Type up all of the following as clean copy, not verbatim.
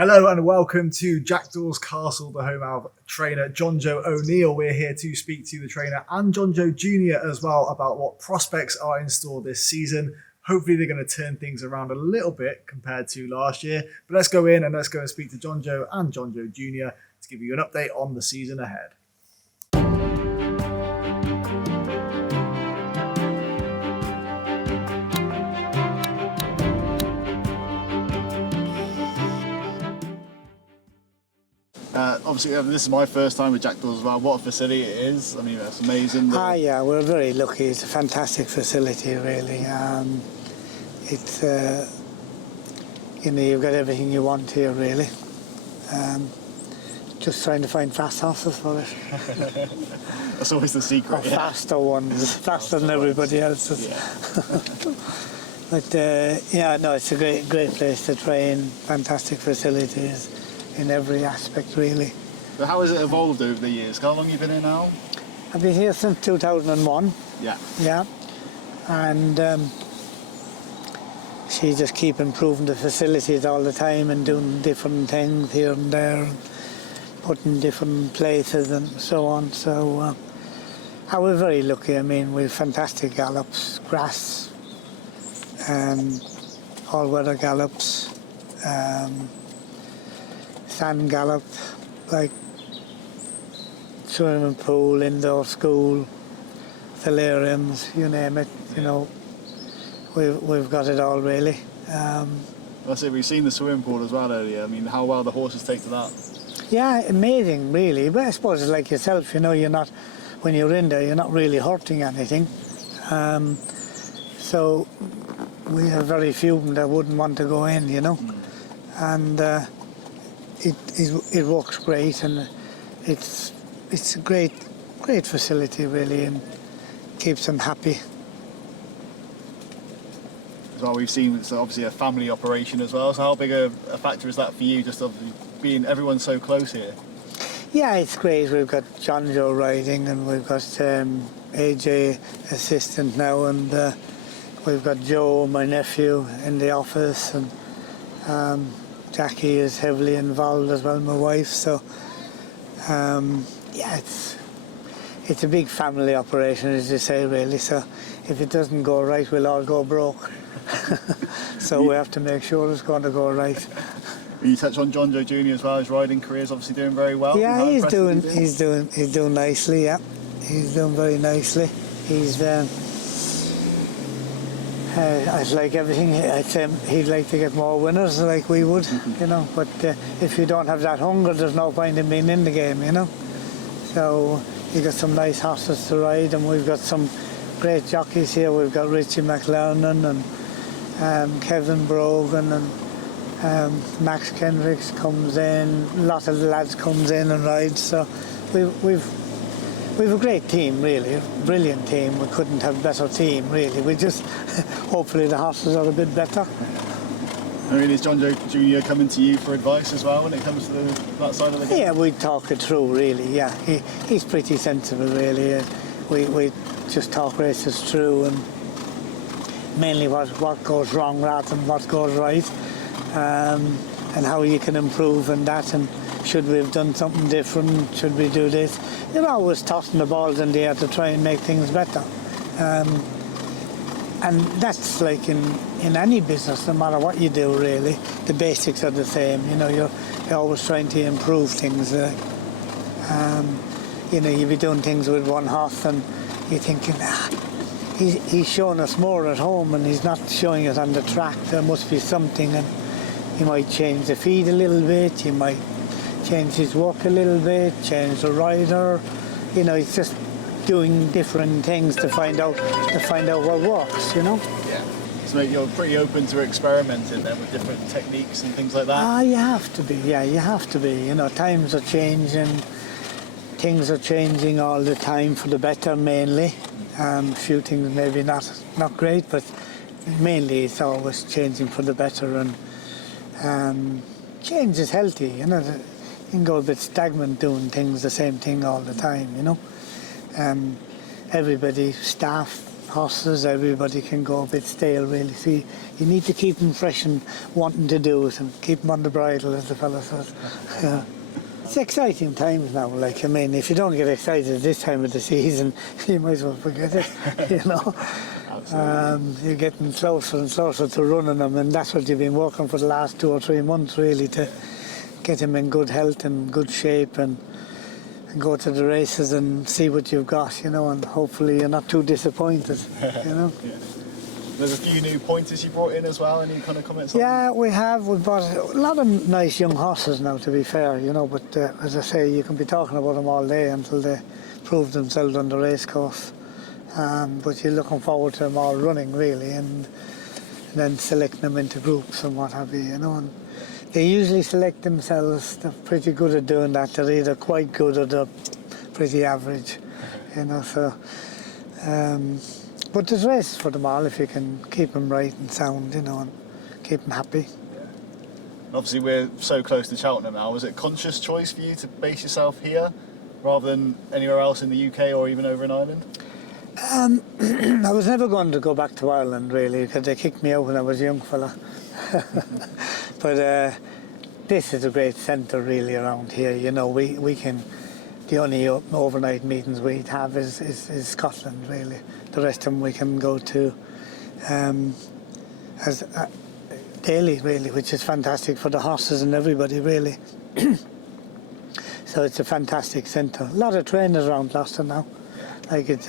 Hello and welcome to Jackdaws Castle, the home of trainer Jonjo O'Neill. We're here to speak to the trainer and Jonjo Jr. as well about what prospects are in store this season. Hopefully they're going to turn things around a little bit compared to last year. But let's go and speak to Jonjo and Jonjo Jr. to give you an update on the season ahead. Obviously, this is my first time with Jackdaws as well. What a facility it is. I mean, it's amazing. Yeah, we're very lucky. It's a fantastic facility, really. It's, you've got everything you want here, really. Just trying to find fast horses for it. That's always the secret. Or faster ones, faster than everybody else's. Yeah. But, it's a great place to train. Fantastic facilities in every aspect, really. So how has it evolved over the years? How long have you been here now? I've been here since 2001. Yeah. Yeah. And she just keep improving the facilities all the time and doing different things here and there, and putting different places and so on. So we're very lucky. I mean, we've fantastic gallops, grass, all-weather gallops, sand gallop, like swimming pool, indoor school, solariums, you name it. You know, we've got it all, really. That's it. We've seen the swimming pool as well earlier. I mean, how well the horses take to that. Yeah, amazing, really. But I suppose it's like yourself. You know, when you're in there, you're not really hurting anything. So we have very few of them that wouldn't want to go in. You know, and it works great, and it's a great facility, really, and keeps them happy. As well, we've seen it's obviously a family operation as well. So how big a factor is that for you, just obviously being everyone's so close here? Yeah, it's great. We've got Jonjo riding, and we've got AJ assistant now, and we've got Joe, my nephew, in the office, and Jackie is heavily involved as well, my wife. So it's a big family operation, as you say, really. So if it doesn't go right, we'll all go broke. So we have to make sure it's going to go right. You touch on Jonjo Jr. as well. His riding career is obviously doing very well. Yeah, he's doing nicely. Yeah, he's doing very nicely. He's I'd like everything. I'd say he'd like to get more winners, like we would, you know. But if you don't have that hunger, there's no point in being in the game, you know. So you got some nice horses to ride, and we've got some great jockeys here. We've got Richie McLernan and Kevin Brogan, and Max Kendricks comes in. A lot of the lads comes in and rides. So we've a great team, really, a brilliant team. We couldn't have a better team, really. We just, hopefully the horses are a bit better. I mean, is Jonjo Jr. coming to you for advice as well when it comes to that side of the game? Yeah, we talk it through, really, yeah. He's pretty sensible, really. We just talk races through, and mainly what goes wrong rather than what goes right, and how you can improve and that, and should we have done something different, should we do this? You're always tossing the balls in the air to try and make things better. And that's like in any business, no matter what you do, really. The basics are the same. You know, you're always trying to improve things. You'll be doing things with one horse and you're thinking, he's showing us more at home and he's not showing it on the track. There must be something, and you might change the feed a little bit, you might change his walk a little bit, change the rider. You know, it's just doing different things to find out what works, you know. Yeah. So you're pretty open to experimenting then with different techniques and things like that? You have to be, yeah, you have to be. You know, times are changing, things are changing all the time for the better, mainly. A few things maybe not great, but mainly it's always changing for the better, and change is healthy, you know. You can go a bit stagnant doing the same thing all the time, you know. Everybody, staff, horses, everybody can go a bit stale really. So you need to keep them fresh and wanting to do it and keep them on the bridle, as the fella says. Yeah. It's exciting times now, like, I mean, if you don't get excited at this time of the season, you might as well forget it, you know. You're getting closer and closer to running them, and that's what you've been working for the last 2 or 3 months, really, to get them in good health and good shape and go to the races and see what you've got, you know, and hopefully you're not too disappointed, you know. Yeah. There's a few new pointers you brought in as well. Any kind of comments on Yeah, we have. We've bought a lot of nice young horses now, to be fair, you know, but as I say, you can be talking about them all day until they prove themselves on the race course. But you're looking forward to them all running, really, and then selecting them into groups and what have you know. And they usually select themselves. They're pretty good at doing that. They're either quite good or they're pretty average, you know, so... but there's races for them all if you can keep them right and sound, you know, and keep them happy. Obviously, we're so close to Cheltenham now. Was it a conscious choice for you to base yourself here rather than anywhere else in the UK or even over in Ireland? I was never going to go back to Ireland, really, because they kicked me out when I was a young fella. But this is a great centre, really, around here. You know, we can... The only overnight meetings we have is Scotland, really. The rest of them we can go to as daily, really, which is fantastic for the horses and everybody, really. So it's a fantastic centre. A lot of trainers around Gloucester now. Like it's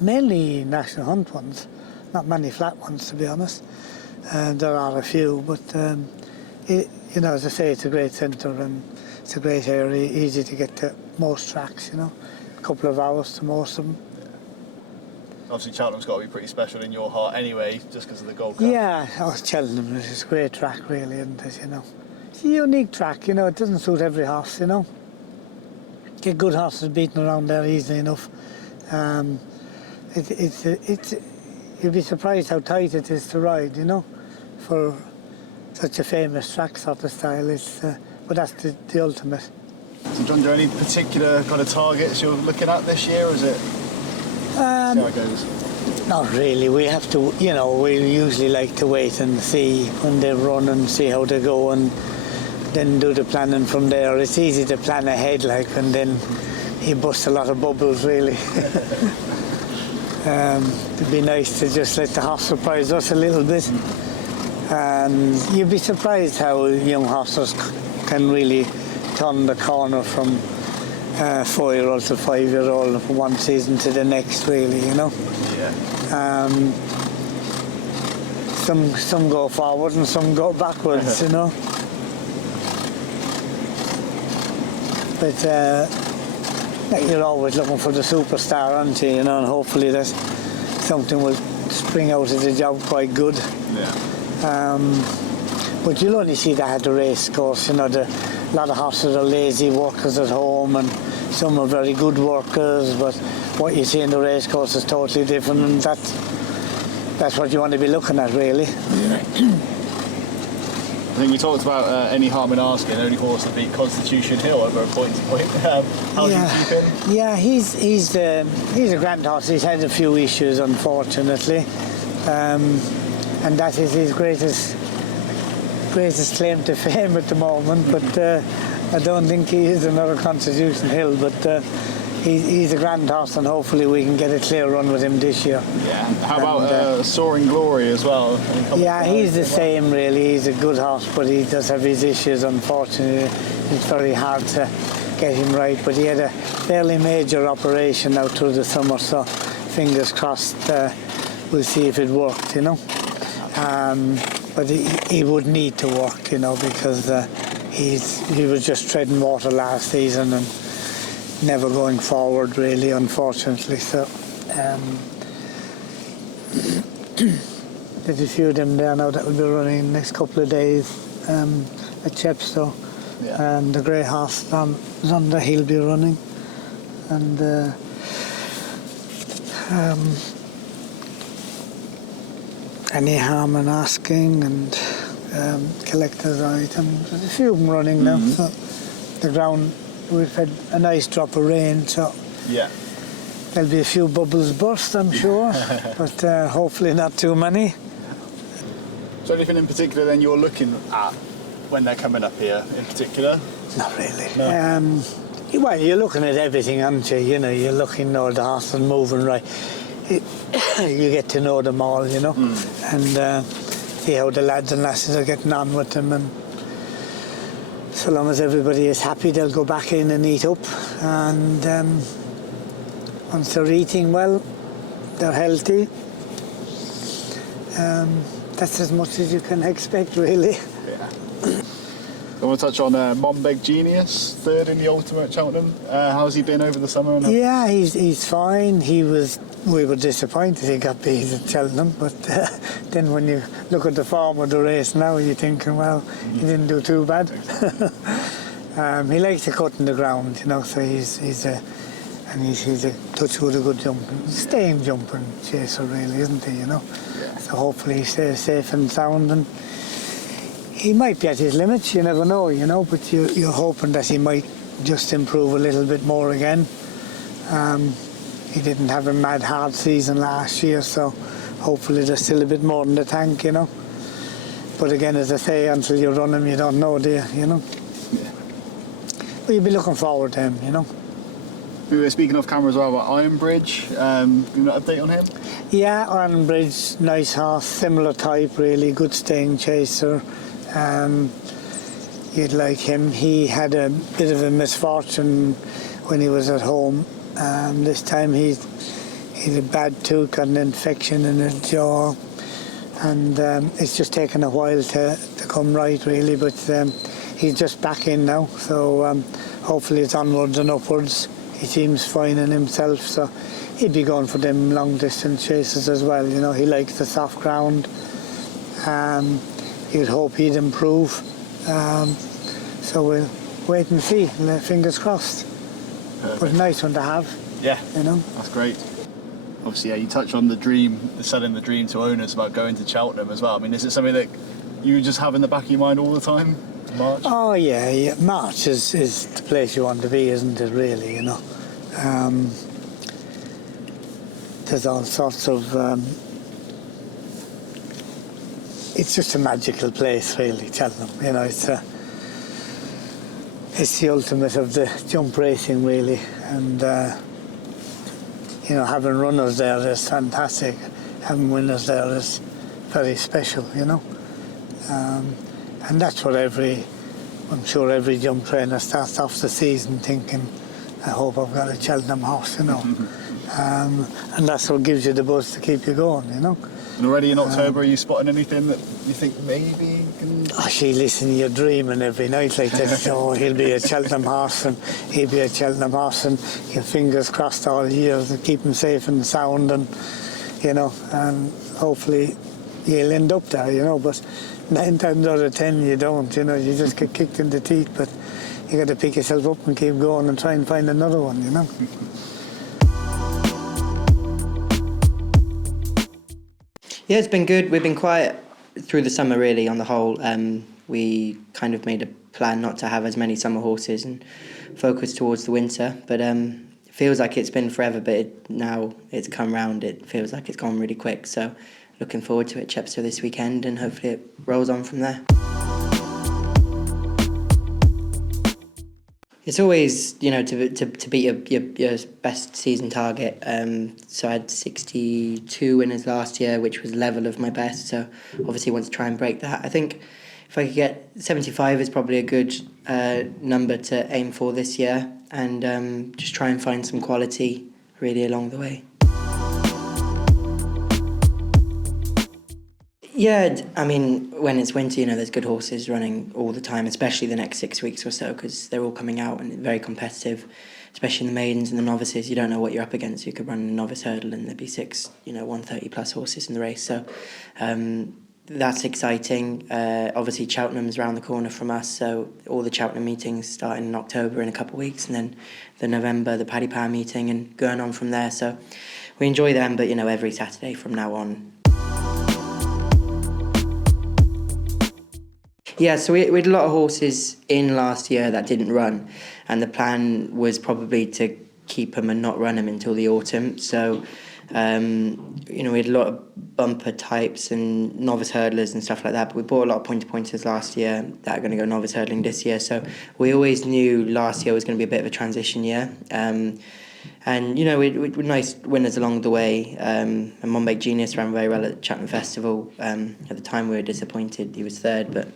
mainly national hunt ones, not many flat ones, to be honest. There are a few, but you know, as I say, it's a great centre and it's a great area, easy to get to most tracks, you know. A couple of hours to most of them. Obviously, Cheltenham's got to be pretty special in your heart anyway, just because of the Gold Cup. Yeah, Cheltenham is a great track, really, isn't it, you know. It's a unique track, you know, it doesn't suit every horse, you know. Get good horses beaten around there easily enough. You'd be surprised how tight it is to ride, you know, for such a famous track sort of style. But that's the ultimate. So, Jonjo, any particular kind of targets you're looking at this year, or is it? See how it goes. Not really. We have to, you know, we usually like to wait and see when they run and see how they go and then do the planning from there. It's easy to plan ahead, like, and then he busts a lot of bubbles, really. It'd be nice to just let the horse surprise us a little bit. And you'd be surprised how young horses can really turn the corner from 4-year-old to 5-year-old from one season to the next, really, you know. Yeah. Some go forward and some go backwards, you know. But you're always looking for the superstar, aren't you? You know, and hopefully that something will spring out of the job quite good. Yeah. But you'll only see that at the race course, you know. A lot of horses are lazy workers at home and some are very good workers, but what you see in the race course is totally different, and that's what you want to be looking at, really. I think we talked about any harm in asking, only horse that beat Constitution Hill over a point-to-point. How's he keeping? Yeah, he's a grand horse. He's had a few issues, unfortunately, and that is his greatest claim to fame at the moment. But I don't think he is another Constitution Hill. But he's a grand horse, and hopefully we can get a clear run with him this year. Yeah. How about Soaring Glory as well? Yeah, he's the same, really. He's a good horse, but he does have his issues, unfortunately. It's very hard to get him right, but he had a fairly major operation now through the summer, so fingers crossed we'll see if it worked, you know. But he would need to work, you know, because he was just treading water last season and never going forward, really, unfortunately. So there's a few of them there now that will be running in the next couple of days at Chepstow. Yeah. And the grey horse Zonda, he'll be running. And Any Harm in Asking and Collector's Items. There's a few of them running now. So the ground, we've had a nice drop of rain, so yeah, there'll be a few bubbles burst, I'm sure, but hopefully not too many. So anything in particular then you're looking at when they're coming up here in particular? Not really. No. Well, you're looking at everything, aren't you? You know, you're looking at the horses moving right. You get to know them all, you know, and see how the lads and lasses are getting on with them, and so long as everybody is happy, they'll go back in and eat up, and once they're eating well, they're healthy. That's as much as you can expect, really. Yeah. I want to touch on Monbeg Genius, third in the Ultimate at Cheltenham. How's he been over the summer? Yeah, he's fine. We were disappointed he got beat at Cheltenham, but then when you look at the form of the race now, you're thinking, well, he didn't do too bad. He likes to cut in the ground, you know, so he's a touch with a good staying jumping chaser, really, isn't he? You know, Yeah. So hopefully he stays safe and sound, and he might be at his limits. You never know, you know, but you're hoping that he might just improve a little bit more again. He didn't have a mad hard season last year, so hopefully there's still a bit more in the tank, you know. But again, as I say, until you run him, you don't know, do you? You know. Yeah. But you'll be looking forward to him, you know. We were speaking off camera as well about Ironbridge. You know, update on him? Yeah, Ironbridge, nice horse, similar type, really good staying chaser. You'd like him. He had a bit of a misfortune when he was at home. This time he had a bad tooth, got an infection in his jaw, and it's just taken a while to come right, really, but he's just back in now, so hopefully it's onwards and upwards. He seems fine in himself, so he'd be going for them long distance chases as well, you know. He likes the soft ground. You'd hope he'd improve, so we'll wait and see, fingers crossed. Perfect. But a nice one to have. Yeah, you know. That's great. Obviously, yeah, you touch on the dream, selling the dream to owners about going to Cheltenham as well. I mean, is it something that you just have in the back of your mind all the time? March? Oh yeah. March is the place you want to be, isn't it? Really, you know. There's all sorts of. It's just a magical place, really, Cheltenham. You know, it's the ultimate of the jump racing, really, and you know, having runners there is fantastic. Having winners there is very special, you know. And that's what I'm sure every jump trainer starts off the season thinking, I hope I've got a Cheltenham horse, you know. And that's what gives you the buzz to keep you going, you know. And already in October, are you spotting anything that you think maybe can... Oh, listen, you're dreaming every night like that. Oh, he'll be a Cheltenham horse, and he'll be a Cheltenham horse, and your fingers crossed all year to keep him safe and sound, and, you know, and hopefully you'll end up there, you know, but 9 times out of 10 you don't, you know, you just get kicked in the teeth, but you got to pick yourself up and keep going and try and find another one, you know. Yeah, it's been good. We've been quiet through the summer, really, on the whole. We kind of made a plan not to have as many summer horses and focus towards the winter. But it feels like it's been forever, but now it's come round. It feels like it's gone really quick. So looking forward to it, Chepstow this weekend, and hopefully it rolls on from there. It's always, you know, to beat your best season target. So I had 62 winners last year, which was level of my best. So obviously want to try and break that. I think if I could get 75 is probably a good number to aim for this year, and just try and find some quality really along the way. Yeah, I mean, when it's winter, you know, there's good horses running all the time, especially the next 6 weeks or so, because they're all coming out and very competitive, especially in the maidens and the novices. You don't know what you're up against. You could run a novice hurdle and there'd be 6, 130 plus horses in the race. So that's exciting. Obviously, Cheltenham's around the corner from us, so all the Cheltenham meetings starting in October in a couple of weeks, and then the November, the Paddy Power meeting, and going on from there. So we enjoy them, but, every Saturday from now on. Yeah, so we had a lot of horses in last year that didn't run, and the plan was probably to keep him and not run him until the autumn. So, we had a lot of bumper types and novice hurdlers and stuff like that, but we bought a lot of pointers last year that are going to go novice hurdling this year. So we always knew last year was going to be a bit of a transition year. And, we nice winners along the way. And Monbeg Genius ran very well at the Cheltenham Festival. At the time we were disappointed. He was third, but,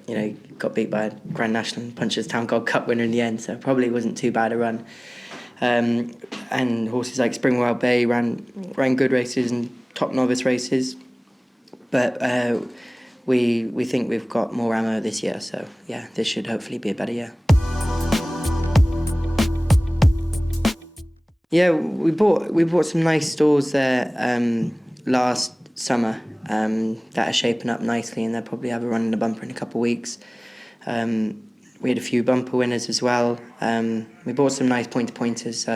got beat by a Grand National and Punches Town Gold Cup winner in the end, so probably wasn't too bad a run. And horses like Springwell Bay ran good races and top novice races. But we think we've got more ammo this year, so yeah, this should hopefully be a better year. Yeah, we bought some nice stalls there last summer that are shaping up nicely, and they'll probably have a run in the bumper in a couple of weeks. We had a few bumper winners as well. We bought some nice pointers.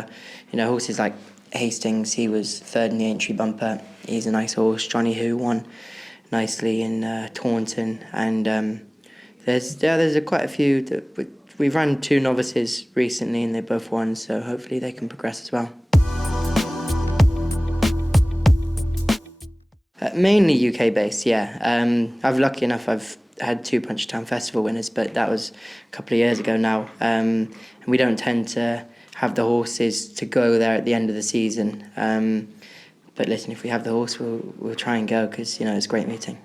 Horses like Hastings, he was third in the entry bumper. He's a nice horse. Johnny Who won nicely in Taunton, and there's quite a few that we've run 2 novices recently, and they both won. So hopefully they can progress as well. Mainly UK based, yeah. I've lucky enough I've had 2 Punchestown Festival winners, but that was a couple of years ago now. And we don't tend to have the horses to go there at the end of the season. But listen, if we have the horse, we'll try and go, because it's great meeting.